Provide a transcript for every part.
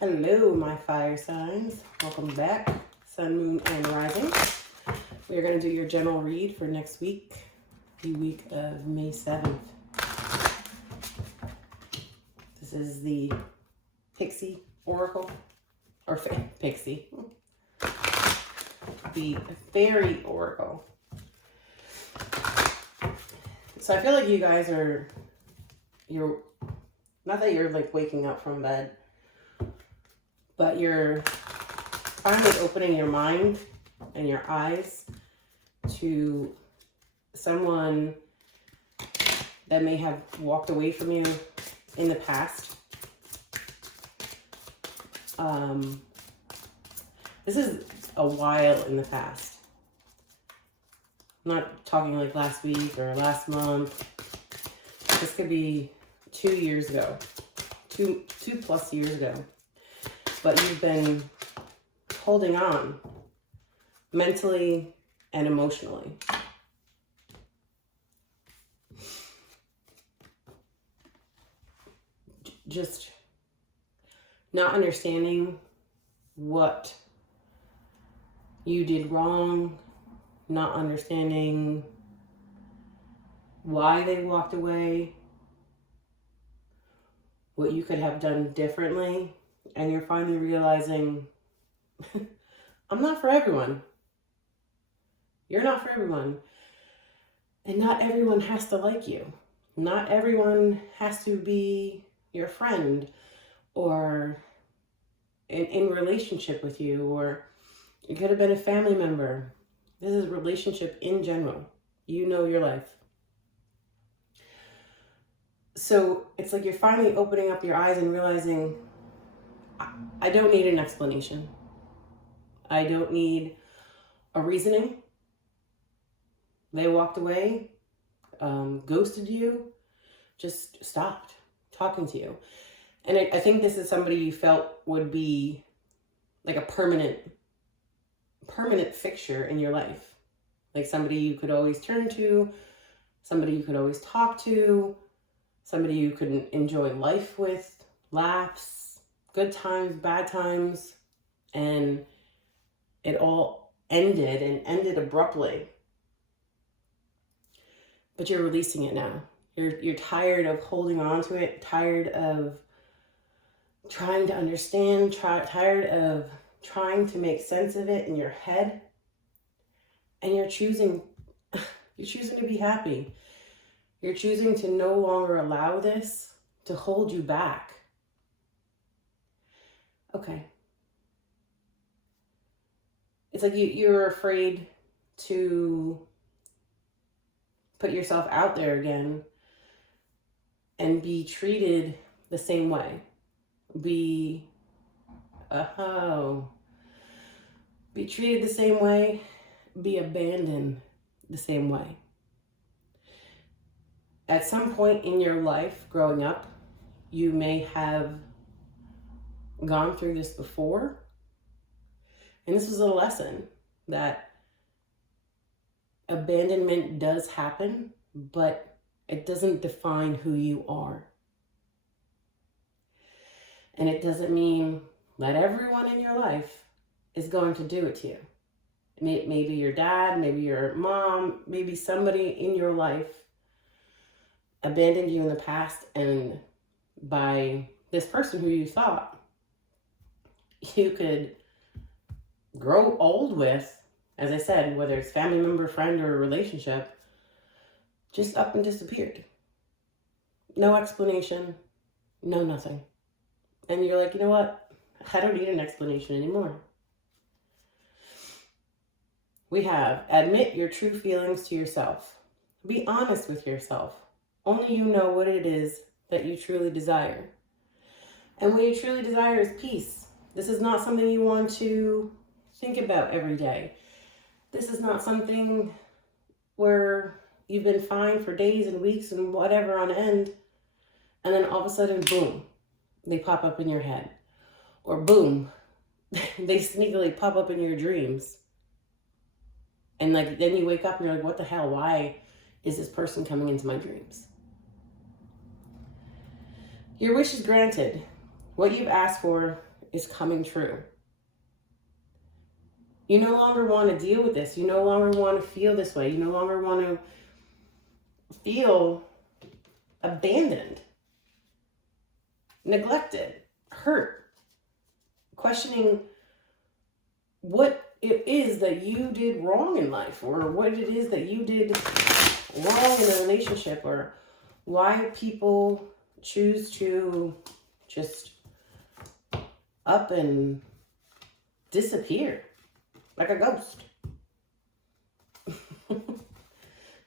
Hello, my fire signs. Welcome back, Sun, Moon, and Rising. We are going to do your general read for next week, the week of May 7th. This is the Pixie Oracle, or Pixie, the Fairy Oracle. So I feel like you guys you're, not that you're like waking up from bed, but you're finally opening your mind and your eyes to someone that may have walked away from you in the past. This is a while in the past. I'm not talking like last week or last month. This could be 2 years ago, two plus years ago. But you've been holding on mentally and emotionally. Just not understanding what you did wrong, not understanding why they walked away, what you could have done differently. And you're finally realizing, I'm not for everyone. You're not for everyone. And not everyone has to like you. Not everyone has to be your friend or in relationship with you, or it could have been a family member. This is a relationship in general. You know your life. So it's like you're finally opening up your eyes and realizing, I don't need an explanation. I don't need a reasoning. They walked away, ghosted you, just stopped talking to you. And I think this is somebody you felt would be like a permanent fixture in your life. Like somebody you could always turn to, somebody you could always talk to, somebody you could enjoy life with, laughs, good times, bad times, and it all ended abruptly. But you're releasing it now. You're tired of holding on to it, tired of trying to understand, tired of trying to make sense of it in your head. And you're choosing to be happy. You're choosing to no longer allow this to hold you back. Okay. It's like you're afraid to put yourself out there again and be treated the same way. Be treated the same way, be abandoned the same way. At some point in your life growing up, you may have gone through this before, and this is a lesson that abandonment does happen, but it doesn't define who you are. And it doesn't mean that everyone in your life is going to do it to you. Maybe your dad, maybe your mom, maybe somebody in your life abandoned you in the past, and by this person who you thought you could grow old with, as I said, whether it's family member, friend, or a relationship, just up and disappeared. No explanation, no nothing. And you're like, you know what? I don't need an explanation anymore. We have admit your true feelings to yourself. Be honest with yourself. Only you know what it is that you truly desire. And what you truly desire is peace. This is not something you want to think about every day. This is not something where you've been fine for days and weeks and whatever on end, and then all of a sudden, boom, they pop up in your head. Or boom, they sneakily pop up in your dreams. And like then you wake up and you're like, what the hell? Why is this person coming into my dreams? Your wish is granted. What you've asked for is coming true. You no longer want to deal with this. You no longer want to feel this way. You no longer want to feel abandoned, neglected, hurt, questioning what it is that you did wrong in life, or what it is that you did wrong in a relationship, or why people choose to just up and disappear like a ghost.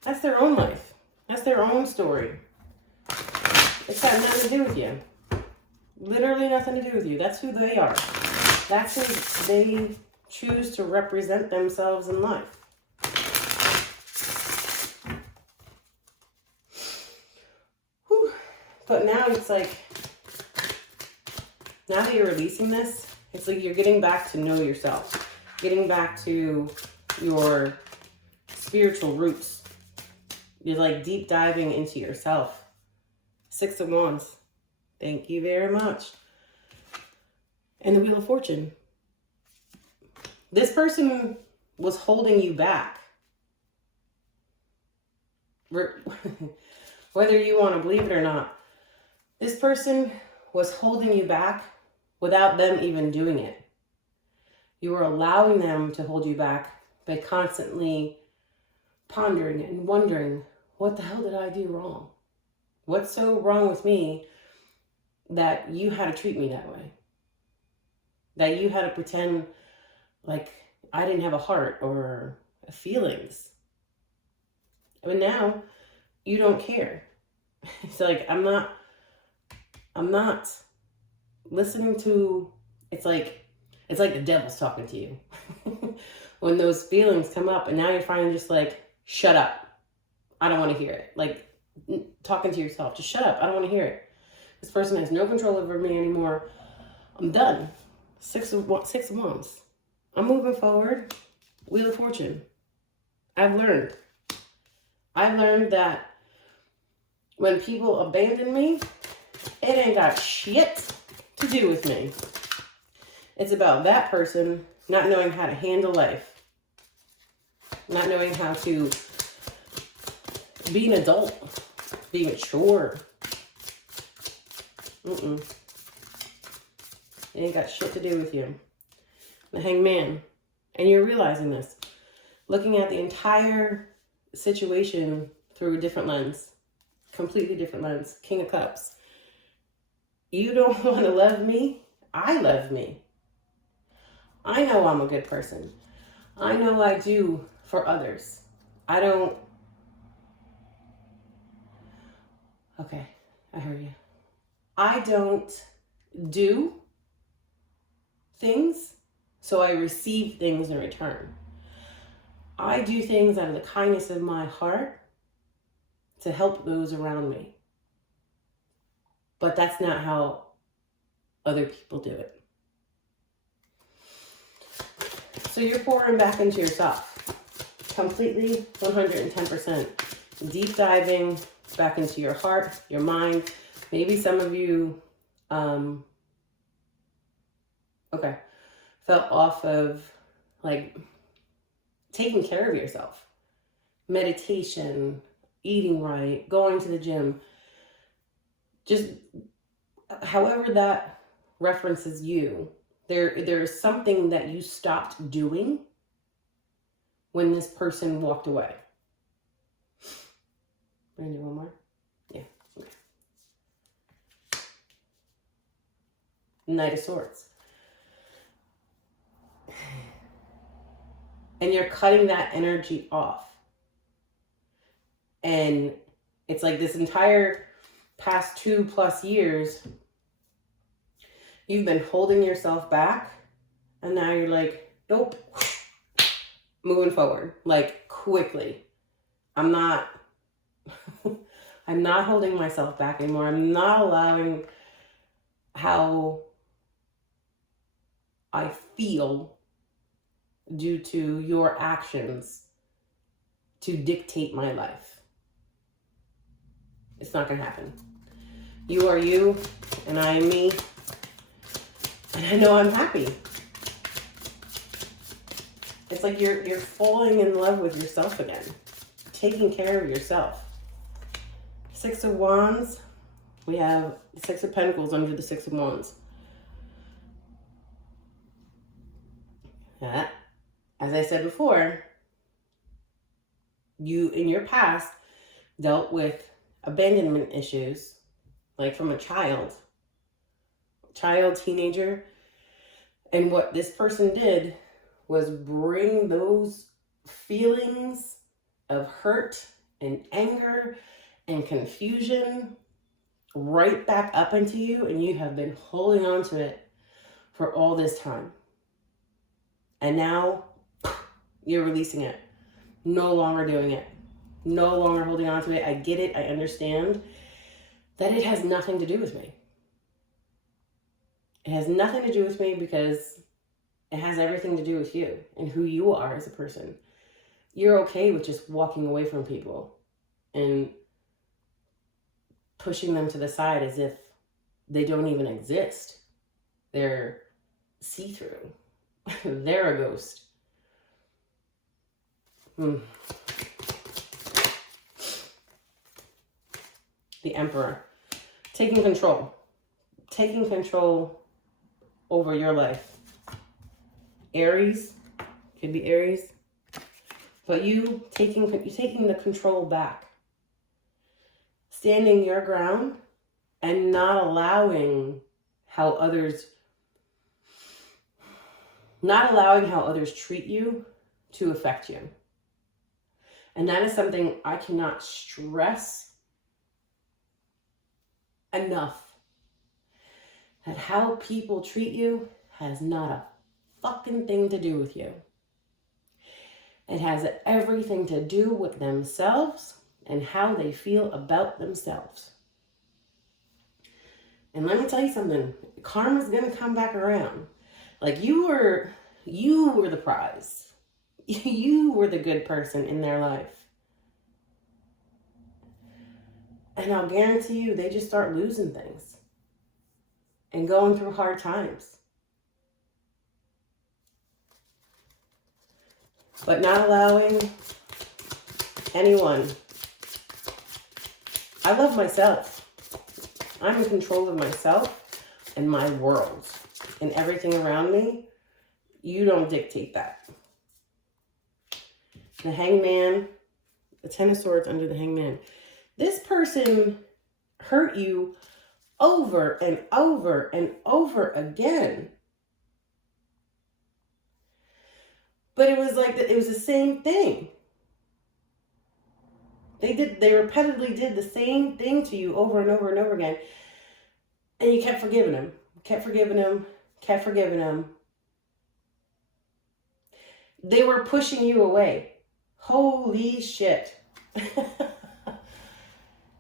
That's their own life. That's their own story. It's got nothing to do with you. Literally nothing to do with you. That's who they are. That's who they choose to represent themselves in life. Whew. But now it's like, now that you're releasing this, it's like you're getting back to know yourself. Getting back to your spiritual roots. You're like deep diving into yourself. 6 of Wands. Thank you very much. And the Wheel of Fortune. This person was holding you back. Whether you want to believe it or not, this person was holding you back without them even doing it. You were allowing them to hold you back by constantly pondering and wondering, what the hell did I do wrong? What's so wrong with me that you had to treat me that way? That you had to pretend like I didn't have a heart or feelings. I mean, now you don't care. It's like, I'm not listening to, it's like the devil's talking to you. When those feelings come up and now you're finally just like, shut up. I don't want to hear it. Like talking to yourself, just shut up. I don't want to hear it. This person has no control over me anymore. I'm done. 6 of Wands. I'm moving forward. Wheel of Fortune. I've learned that when people abandon me, it ain't got shit to do with me. It's about that person not knowing how to handle life. Not knowing how to be an adult. Be mature. It ain't got shit to do with you. The Hangman. And you're realizing this. Looking at the entire situation through a different lens. Completely different lens. King of Cups. You don't want to love me. I love me. I know I'm a good person. I know I do for others. I don't... Okay, I heard you. I don't do things, so I receive things in return. I do things out of the kindness of my heart to help those around me. But that's not how other people do it. So you're pouring back into yourself. Completely, 110%. Deep diving back into your heart, your mind. Maybe some of you, felt off of like taking care of yourself. Meditation, eating right, going to the gym. Just however that references you, there's something that you stopped doing when this person walked away. We're gonna do one more? Yeah. Okay. Knight of Swords. And you're cutting that energy off. And it's like this entire past 2+ years, you've been holding yourself back. And now you're like, nope. Moving forward. Like, quickly. I'm not holding myself back anymore. I'm not allowing how I feel due to your actions to dictate my life. It's not going to happen. You are you, and I am me. And I know I'm happy. It's like you're falling in love with yourself again. Taking care of yourself. Six of Wands. We have the Six of Pentacles under the Six of Wands. Yeah. As I said before, you in your past dealt with abandonment issues, like from a child, teenager. And what this person did was bring those feelings of hurt and anger and confusion right back up into you, and you have been holding on to it for all this time. And now you're releasing it. No longer doing it. No longer holding on to it. I get it. I understand that it has nothing to do with me. It has nothing to do with me because it has everything to do with you and who you are as a person. You're okay with just walking away from people and pushing them to the side as if they don't even exist. They're see-through. They're a ghost. The Emperor. Taking control. Taking control over your life. Aries. Could be Aries. But you're taking the control back. Standing your ground and not allowing how others treat you to affect you. And that is something I cannot stress enough. That how people treat you has not a fucking thing to do with you. It has everything to do with themselves and how they feel about themselves. And let me tell you something, karma's gonna come back around. Like you were the prize. You were the good person in their life. And I'll guarantee you, they just start losing things and going through hard times. But not allowing anyone. I love myself. I'm in control of myself and my world and everything around me. You don't dictate that. The Hangman, the Ten of Swords under the Hangman. This person hurt you over and over and over again. But it was like it was the same thing. They repetitively did the same thing to you over and over and over again. And you kept forgiving them. Kept forgiving them. Kept forgiving them. They were pushing you away. Holy shit.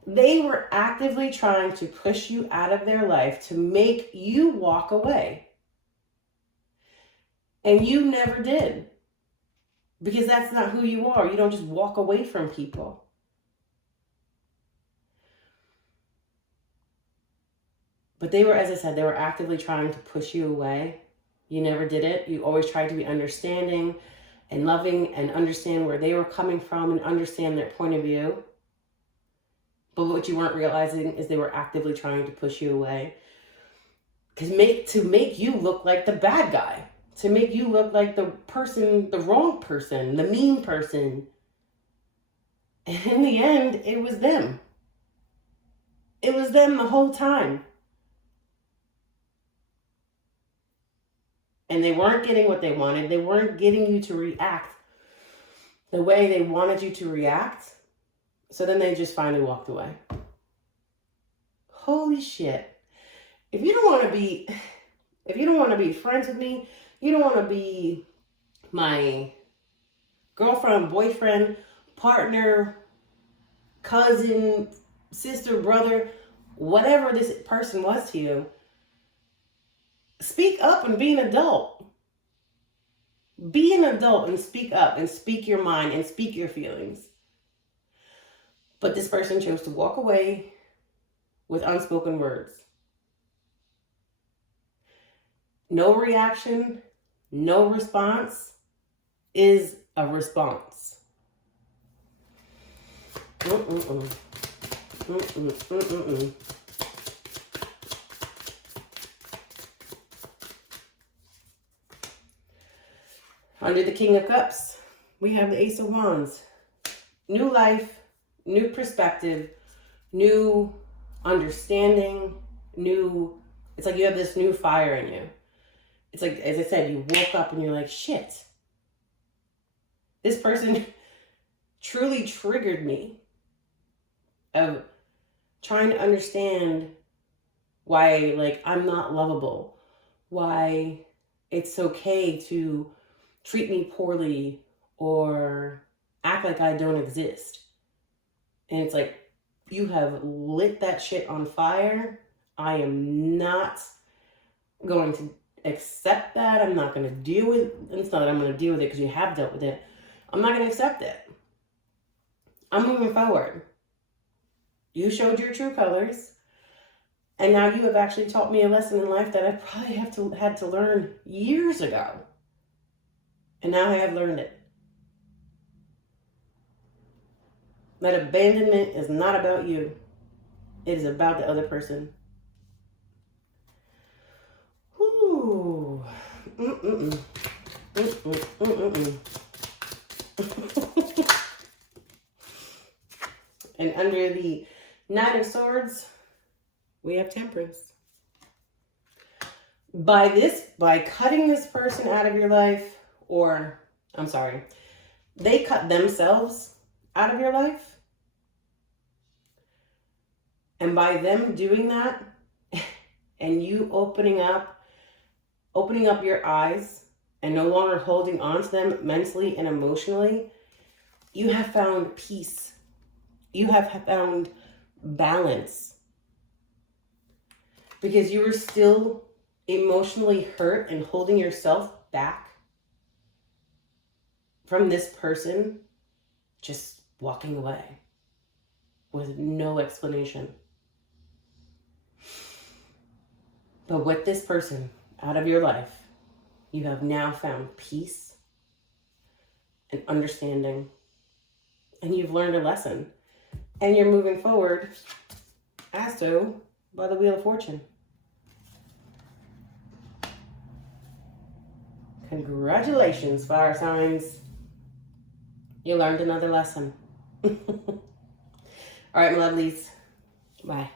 They were actively trying to push you out of their life to make you walk away. And you never did. Because that's not who you are. You don't just walk away from people. But they were, as I said, they were actively trying to push you away. You never did it. You always tried to be understanding and loving and understand where they were coming from and understand their point of view. But what you weren't realizing is they were actively trying to push you away. To make you look like the bad guy. To make you look like the wrong person, the mean person. And in the end, it was them. It was them the whole time. And they weren't getting what they wanted. They weren't getting you to react the way they wanted you to react. So then they just finally walked away. Holy shit. If you don't want to be friends with me, you don't want to be my girlfriend, boyfriend, partner, cousin, sister, brother, whatever this person was to you, speak up and be an adult. Be an adult and speak up and speak your mind and speak your feelings. But this person chose to walk away with unspoken words. No reaction, no response is a response. Mm-mm-mm. Mm-mm-mm-mm-mm. Under the King of Cups, we have the Ace of Wands. New life, new perspective, new understanding, it's like you have this new fire in you. It's like, as I said, you woke up and you're like, shit. This person truly triggered me of trying to understand why, like, I'm not lovable, why it's okay to treat me poorly or act like I don't exist. And it's like, you have lit that shit on fire. I am not going to accept that. I'm not going to deal with it. It's not that I'm going to deal with it because you have dealt with it. I'm not going to accept it. I'm moving forward. You showed your true colors. And now you have actually taught me a lesson in life that I probably had to learn years ago. And now I have learned it. That abandonment is not about you. It is about the other person. Whoo. Mm-mm-mm. Mm-mm-mm-mm-mm. And under the Knight of Swords, we have Temperance. By cutting this person out of your life, or, I'm sorry, they cut themselves out of your life. And by them doing that, and you opening up your eyes and no longer holding on to them mentally and emotionally, you have found peace. You have found balance. Because you were still emotionally hurt and holding yourself back from this person just walking away with no explanation. But with this person out of your life, you have now found peace and understanding. And you've learned a lesson. And you're moving forward as so by the Wheel of Fortune. Congratulations, fire signs. You learned another lesson. All right, my lovelies. Bye.